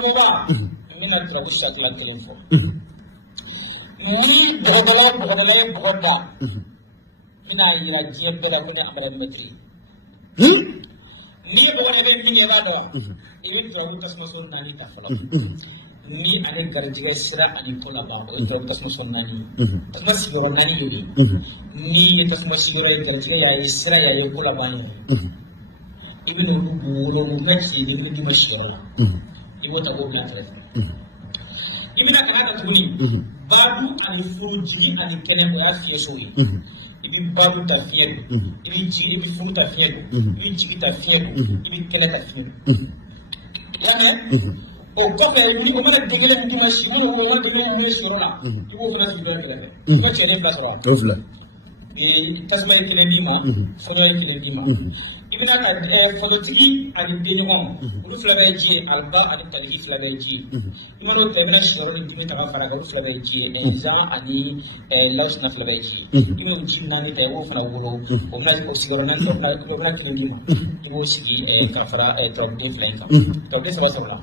Karamova, Mina Tradition Latin. Ni Boda, Mina Jim Bella Amadamati. Ni Bonaventin Yavado, even Torutas Mosonani Kafala. Ni ane garjiga sira ani pola ba o to tasmo nani tasma sigoro nani yuri ni tasma sigoro garjiga ya sira ya pola ba ni ibi no bulo no next ibi no di mashiro ibo ta go bla tare ibi na kana tuni babu ani fuji ani kene ba fiye soyi ibi babu ta fiye ibi ji ibi fu ta fiye ibi ji ta fiye ibi kene ta fiye yana o kɔfɛ wuli o mana degele min ma si minnu o ma degele min sɔrɔ la i b'o fana sigi bɛɛ kɛrɛfɛ i ka cɛnni fila sɔrɔ o fila tasuma ye kelen d'i ma fɔlɔ ye kelen d'i ma i bɛna ka fɔlɔtigi ani denɲɔgɔn olu fila bɛ ci ye aliba ani taliki fila bɛ ci ye i mana o tɛ i bɛna siyɔrɔ ni dimi taga fara kan olu fila bɛ ci ye zan ani lawusina fila bɛ ci ye i bɛ ji naani ta i b'o fana wolo o bɛna o sigiyɔrɔ naani tɔ o bɛna kelen d'i ma i b'o sigi ka fara tɔden fila in kan tɔden saba sɔrɔ la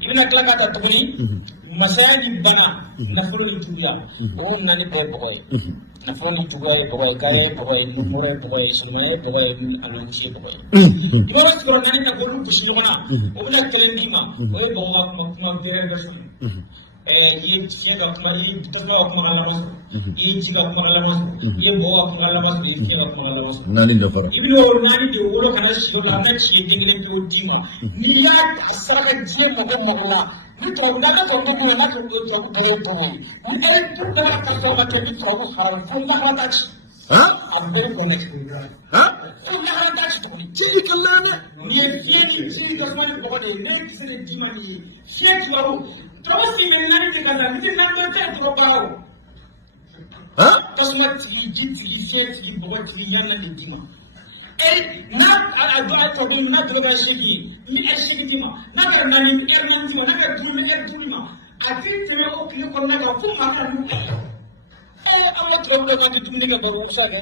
ibina kila ka taa tuguni masaya ni bana nafolo ni juguya o nani bɛɛ bɔgɔ ye nafolo ni juguya ye bɔgɔ ye gare ye bɔgɔ ye murmuro ye bɔgɔ ye silimaya ye bɔgɔ ye alamusi ye bɔgɔ ye i b'a dɔn sigiyɔrɔ naani nafolo gosi ɲɔgɔn na o bɛna kelen d'i ma o ye bɔgɔ ka kuma gɛrɛ bɛ sɔrɔ i ye fiɲɛ ka kuma i ye tasuma ka kuma laban sɔrɔ i ye ji ka kuma laban sɔrɔ i ye mɔgɔ ka kuma laban sɔrɔ i ye fiɲɛ ka kuma laban sɔrɔ naani dafara i bɛna o naani de wolo kana si o la an ka ci ye den kelen pewu d'i ma n'i y'a saraka diɲɛ mɔgɔ la ni tubabu n'a ka tubabu bolo n'a ka tubabu bolo ye tubabu ye ni ɛri dama ka fɛn ka kɛ ni tubabu fara fo lakana ta ci a bɛɛ bɛ kɔnɛ fo lakana ta ci tuguni ci i ka laana nin ye fiɲɛ ni ji ni tasuma ni bɔgɔ de ye ne kisɛ de d'i ma nin ye fiɲɛ tubabu tubabu si bɛ naani de ka taa ni naani bɛ fɛn tɔgɔ baara o tasuma tigi ji tigi fiɲɛ tigi bɔgɔ tigi yan de d'i ma n'a tubabu n'a dɔrɔn bɛ segin ni segin d'i ma n'a kɛra naani naani d'i ma n'a kɛra duuru duuru ma a tɛ tɛmɛ o tile kɔnɔna kan fo maa ka n'u an ka tubabu dɔ ka dumuni kɛ baro o tɛ se ka kɛ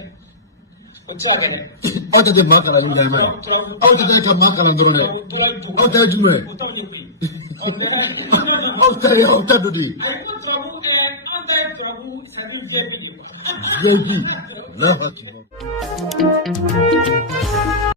o tɛ se ka kɛ dɛ. aw tɛ maa kalan ni ɲaamɛ aw tɛ ka maa kalan dɔrɔn dɛ aw tɛ jumɛn ye aw tɛ dɔ de ye. ayi ko tubabu an ta ye tubabu c'est-à-dire VIP de ye quoi. VIP n'a fa tun